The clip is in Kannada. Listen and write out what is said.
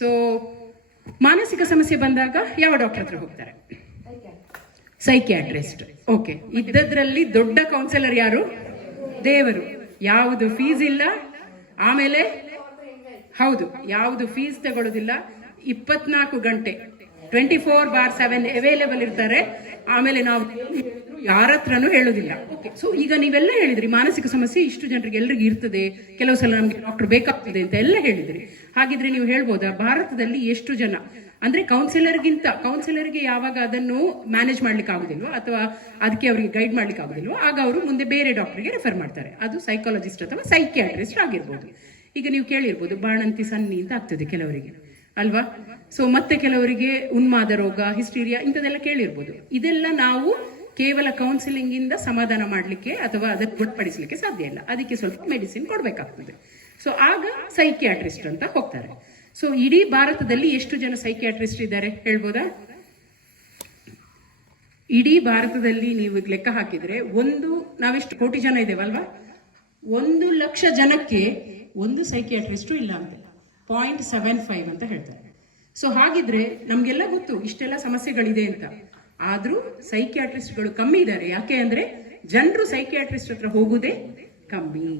ಸೊ ಮಾನಸಿಕ ಸಮಸ್ಯೆ ಬಂದಾಗ ಯಾವ ಡಾಕ್ಟರ್ ಹತ್ರ ಹೋಗ್ತಾರೆ? ಸೈಕಿಯಾಟ್ರಿಸ್ಟ್. ಓಕೆ, ಇದ್ದದ್ರಲ್ಲಿ ದೊಡ್ಡ ಕೌನ್ಸಿಲರ್ ಯಾರು? ದೇವರು. ಯಾವುದು ಫೀಸ್ ಇಲ್ಲ, ಆಮೇಲೆ ಹೌದು ಯಾವುದು ಫೀಸ್ ತಗೊಳ್ಳೋದಿಲ್ಲ, 24 ಗಂಟೆ 24/7 ಅವೈಲೇಬಲ್ ಇರ್ತಾರೆ. ಆಮೇಲೆ ನಾವು ಯಾರ ಹತ್ರನೂ ಹೇಳೋದಿಲ್ಲ. ಓಕೆ, ಸೊ ಈಗ ನೀವೆಲ್ಲ ಹೇಳಿದ್ರಿ ಮಾನಸಿಕ ಸಮಸ್ಯೆ ಇಷ್ಟು ಜನರಿಗೆ ಎಲ್ರಿಗೂ ಇರ್ತದೆ, ಕೆಲವು ಸಲ ನಮ್ಗೆ ಡಾಕ್ಟರ್ ಬೇಕಾಗ್ತದೆ ಅಂತ ಎಲ್ಲ ಹೇಳಿದ್ರಿ. ಹಾಗಿದ್ರೆ ನೀವು ಹೇಳ್ಬೋದಾ ಭಾರತದಲ್ಲಿ ಎಷ್ಟು ಜನ ಅಂದ್ರೆ ಕೌನ್ಸಿಲರ್ಗೆ ಯಾವಾಗ ಅದನ್ನು ಮ್ಯಾನೇಜ್ ಮಾಡ್ಲಿಕ್ಕೆ ಆಗುದಿಲ್ವೋ ಅಥವಾ ಅದಕ್ಕೆ ಅವರಿಗೆ ಗೈಡ್ ಮಾಡ್ಲಿಕ್ಕೆ ಆಗುದಿಲ್ವೋ ಆಗ ಅವರು ಮುಂದೆ ಬೇರೆ ಡಾಕ್ಟರ್ಗೆ ರೆಫರ್ ಮಾಡ್ತಾರೆ. ಅದು ಸೈಕಾಲಜಿಸ್ಟ್ ಅಥವಾ ಸೈಕಿಯಾಟ್ರಿಸ್ಟ್ ಆಗಿರ್ಬೋದು. ಈಗ ನೀವು ಕೇಳಿರ್ಬೋದು ಬಾಣಂತಿ ಸನ್ನಿ ಅಂತ ಆಗ್ತದೆ ಕೆಲವರಿಗೆ ಅಲ್ವಾ. ಸೊ ಮತ್ತೆ ಕೆಲವರಿಗೆ ಉನ್ಮಾದ ರೋಗ, ಹಿಸ್ಟೀರಿಯಾ ಇಂಥದೆಲ್ಲ ಕೇಳಿರ್ಬೋದು. ಇದೆಲ್ಲ ನಾವು ಕೇವಲ ಕೌನ್ಸಿಲಿಂಗ್ ಇಂದ ಸಮಾಧಾನ ಮಾಡಲಿಕ್ಕೆ ಅಥವಾ ಅದಕ್ಕೆ ಗುಣಪಡಿಸಲಿಕ್ಕೆ ಸಾಧ್ಯ ಇಲ್ಲ. ಅದಕ್ಕೆ ಸ್ವಲ್ಪ ಮೆಡಿಸಿನ್ ಕೊಡಬೇಕಾಗ್ತದೆ. ಸೊ ಆಗ ಸೈಕಿಯಾಟ್ರಿಸ್ಟ್ ಅಂತ ಹೋಗ್ತಾರೆ. ಸೊ ಇಡೀ ಭಾರತದಲ್ಲಿ ಎಷ್ಟು ಜನ ಸೈಕಿಯಾಟ್ರಿಸ್ಟ್ ಇದ್ದಾರೆ ಹೇಳ್ಬೋದಾ? ಇಡೀ ಭಾರತದಲ್ಲಿ ನೀವು ಲೆಕ್ಕ ಹಾಕಿದ್ರೆ ನಾವೆಷ್ಟು ಕೋಟಿ ಜನ ಇದ್ದೇವಲ್ವಾ, 1,00,000 ಜನಕ್ಕೆ ಒಂದು ಸೈಕಿಯಾಟ್ರಿಸ್ಟು ಇಲ್ಲ ಅಂತ 0.75 ಅಂತ ಹೇಳ್ತಾರೆ. ಸೊ ಹಾಗಿದ್ರೆ ನಮ್ಗೆಲ್ಲ ಗೊತ್ತು ಇಷ್ಟೆಲ್ಲ ಸಮಸ್ಯೆಗಳಿದೆ ಅಂತ. ಆದ್ರೂ ಸೈಕಿಯಾಟ್ರಿಸ್ಟ್ಗಳು ಕಮ್ಮಿ ಇದ್ದಾರೆ. ಯಾಕೆ ಅಂದ್ರೆ ಜನರು ಸೈಕಿಯಾಟ್ರಿಸ್ಟ್ ಹತ್ರ ಹೋಗುದೇ ಕಮ್ಮಿ.